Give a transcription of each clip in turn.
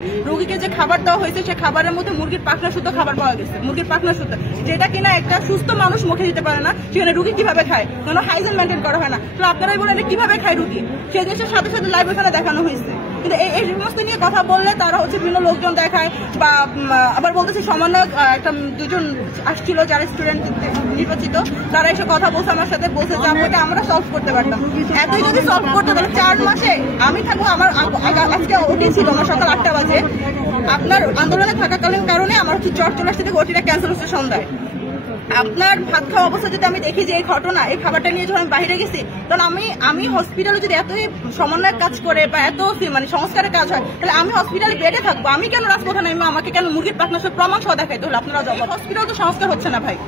রোগীকে যে খাবার দেওয়া হয়েছে সে খাবারের মধ্যে মুরগির পাখনা শুদ্ধ খাবার পাওয়া গেছে, মুরগির পাখনা শুদ্ধ, যেটা কিনা একটা সুস্থ মানুষ মুখে দিতে পারে না। সেখানে রুগী কিভাবে খায়, কোনো হাইজিন মেনটেন করা হয় না। তো আপনারাই বলেন কিভাবে খায় রুগী, সেই জিনিসের সাথে সাথে লাইভ এখানে দেখানো হয়েছে। কিন্তু এই সমস্ত নিয়ে কথা বললে তারা বিভিন্ন লোকজন দেখায়, বা আবার বলতেছে সমন্বয়ক একটা দুজন আসছিল যারা স্টুডেন্ট নির্বাচিত, তারা এসে কথা বলছে আমার সাথে, বলছে যে এটা আমরা সলভ করতে পারতাম। এতই যদি সলভ করতে তাহলে 4 মাসে আমি থাকবো। আমার আজকে ওটি ছিল আমার সকাল 8টা বাজে, আপনার আন্দোলনে থাকাকালীন কারণে আমার জ্বর চলে আসছে, ওটিটা ক্যান্সেল হচ্ছে সন্ধ্যায়। আপনার ভাত খাওয়া অবস্থা যদি আমি দেখি যে এই ঘটনা, এই খাবারটা নিয়ে যখন আমি বাইরে গেছি, তখন আমি হসপিটালে যদি এতই সমন্বয়ের কাজ করে বা এত সংস্কারের কাজ হয়, তাহলে আমি হসপিটালে বেডে থাকবো। আমি কেন রাজপথে নামবো? আমাকে কেন মুরগির পাখনা প্রমাণ সহ দেখাইতে হলো? আপনারা জবাব। হসপিটাল তো সংস্কার হচ্ছে না ভাই।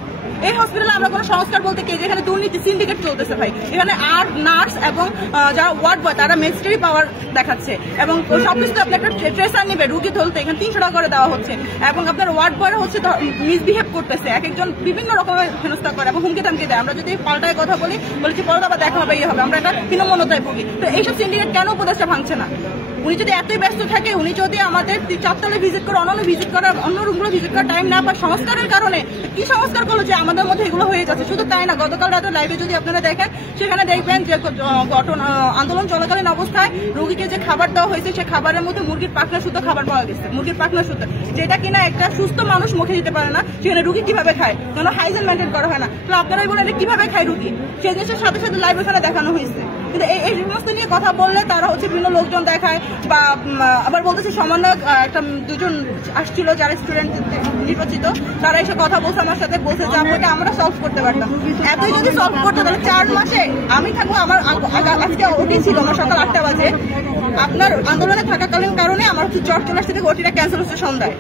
এই হসপিটালে আমরা কোনো সংস্কার বলতে কি, যেখানে দুর্নীতি সিন্ডিকেট চলতেছে ভাই। এখানে আর নার্স এবং যারা ওয়ার্ড বয় তারা ম্যাজিস্ট্রেরি পাওয়ার দেখাচ্ছে, এবং সবকিছু আপনি একটা ট্রেসার নিবে রুগী ধরতে, এখানে 300 টাকা করে দেওয়া হচ্ছে, এবং আপনার ওয়ার্ড বয়রা মিসবিহেভ করতেছে, এক একজন বিভিন্ন রকমের হেনস্থা করে এবং হুমকি তামকি দেয়। আমরা যদি পাল্টায় কথা বলছি পরে আবার দেখা হবে, হবে, আমরা এটা হীনমন্যতায় ভুগি। তো এইসব সিন্ডিকেট কেন উপদেশটা ভাঙছে না? উনি যদি এতই ব্যস্ত থাকে, উনি যদি আমাদের 4 তলে ভিজিট করে, অন্য রুমগুলো ভিজিট করার টাইম না পায় সংস্কারের কারণে, কি সংস্কার করলো যে আমাদের মধ্যে এগুলো হয়ে যাচ্ছে? শুধু তাই না, গতকাল রাতে লাইভে যদি আপনারা দেখেন, সেখানে দেখবেন যে আন্দোলন চলাকালীন অবস্থায় রোগীকে যে খাবার দেওয়া হয়েছে সে খাবারের মধ্যে মুরগির পাখনা শুদ্ধ খাবার পাওয়া গেছে, মুরগির পাখনা শুদ্ধ, যেটা কিনা একটা সুস্থ মানুষ মুখে দিতে পারে না। সেখানে রুগী কিভাবে খায়, কোনো হাইজিন মেনটেন করা হয় না। তো আপনারাই বলেন কিভাবে খায় রুগী, সেই জিনিসের সাথে সাথে লাইভ এখানে দেখানো হয়েছে। কিন্তু এই সমস্ত নিয়ে কথা বললে তারা বিভিন্ন লোকজন দেখায়, বা আবার বলতেছে সমন্বয়ক একটা দুজন আসছিল যারা স্টুডেন্ট নির্বাচিত, তারা এসে কথা বলছে আমার সাথে, বলছে যে এটা আমরা সলভ করতে পারতাম। এতই যদি সলভ করতে তাহলে 4 মাসে আমি থাকবো। আমার আজকে ওটি ছিল আমার সকাল 8টা বাজে, আপনার আন্দোলনে থাকাকালীন কারণে আমার জ্বর চলে আসছে, ওটিটা ক্যান্সেল হচ্ছে সন্ধ্যায়।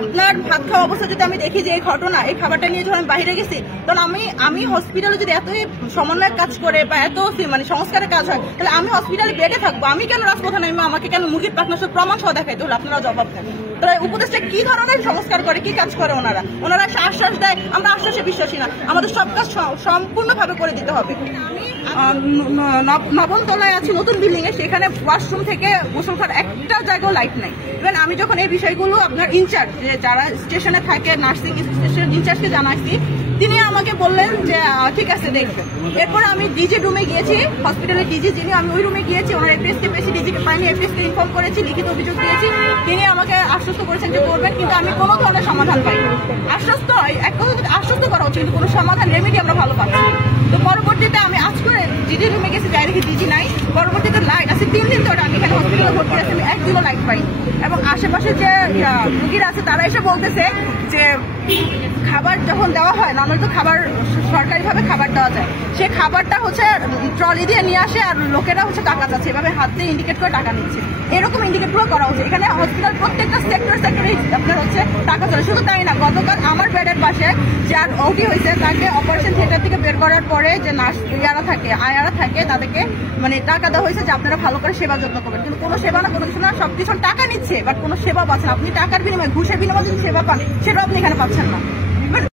আপনার ভাত খাওয়া অবস্থা যদি আমি দেখি যে এই ঘটনা, এই খাবারটা নিয়ে যখন আমি বাইরে গেছি, তখন আমি হসপিটালে যদি এতই সমন্বয়ের কাজ করে বা এত সংস্কারের কাজ হয়, তাহলে আমি হসপিটালে বেডে থাকবো। আমি কেন রাজপথে নামবো? আমাকে কেন মুরগির পাখনা প্রমাণ সহ দেখাইতে হলো? আপনারা জবাব দেন। তারা উপদেশটা কি ধরনের সংস্কার করে, কি কাজ করে? ওনারা আশ্বাস দেয়, আমরা আশ্বাসে বিশ্বাসী না। আমাদের সব কাজ সম্পূর্ণভাবে করে দিতে হবে। আমি 9ম তলায় আছি, নতুন বিল্ডিং এ, সেখানে ওয়াশরুম থেকে গোসল করার একটা জায়গাও লাইট নাই। ইভেন আমি যখন এই বিষয়গুলো আপনার ইনচার্জ যারা স্টেশনে থাকে, নার্সিং স্টেশনের ইনচার্জকে জানাইছি, তিনি আমাকে বললেন যে ঠিক আছে দেখবেন। এরপর আমি ডিজি রুমে গিয়েছি, হসপিটালের ডিজি যিনি, আমি ওই রুমে গিয়েছি, ওনার এফপিএসকে পেয়েছি, ডিজিকে পাইনি, এফপিএসকে ইনফর্ম করেছি, লিখিত অভিযোগ দিয়েছি। তিনি আমাকে আশ্বস্ত করেছেন যে করবেন, কিন্তু আমি কোনো ধরনের সমাধান পাই। আশ্বস্ত করা হচ্ছে, কিন্তু কোনো সমাধান রেমেডি আমরা ভালো পাচ্ছি। তো পরবর্তীতে আমি আজ করে ডিজি রুমে গেছি, যাই দেখি ডিজি নাই। পরবর্তীতে লাইট আছে 3 দিন ধরে আমি এখানে হসপিটালে ভর্তি আছি, আমি একদিনও লাইট পাই। এবং আশেপাশে যে রুগীরা আছে তারা এসে বলতেছে যে খাবার যখন দেওয়া হয়, নর্মাল তো খাবার সরকারিভাবে খাবার দেওয়া যায়, সে খাবারটা ট্রলি দিয়ে নিয়ে আসে, আর লোকেরা টাকা চাচ্ছে, এভাবে হাত দিয়ে ইন্ডিকেট করে টাকা নিচ্ছে। এরকম ইন্ডিকেটগুলো করা হচ্ছে। এখানে হসপিটাল প্রত্যেকটা সেক্টরে আপনার টাকা চলে। শুধু তাই না, গতকাল আমার বেডের পাশে যার ওটি হয়েছে, তাকে অপারেশন থিয়েটার থেকে বের করার পরে যে নার্স আয়ারা থাকে, তাদেরকে টাকা দেওয়া হয়েছে যে আপনারা ভালো করে সেবা যত্ন করবেন। কিন্তু কোনো সেবা না, কোনো কিছু না, সবকিছু টাকা নিচ্ছে, বাট কোনো সেবা পাচ্ছেন। আপনি টাকার বিনিময়ে, ঘুষের বিনিময়ে যদি সেবা পান, সেটাও আপনি এখানে পাচ্ছেন না।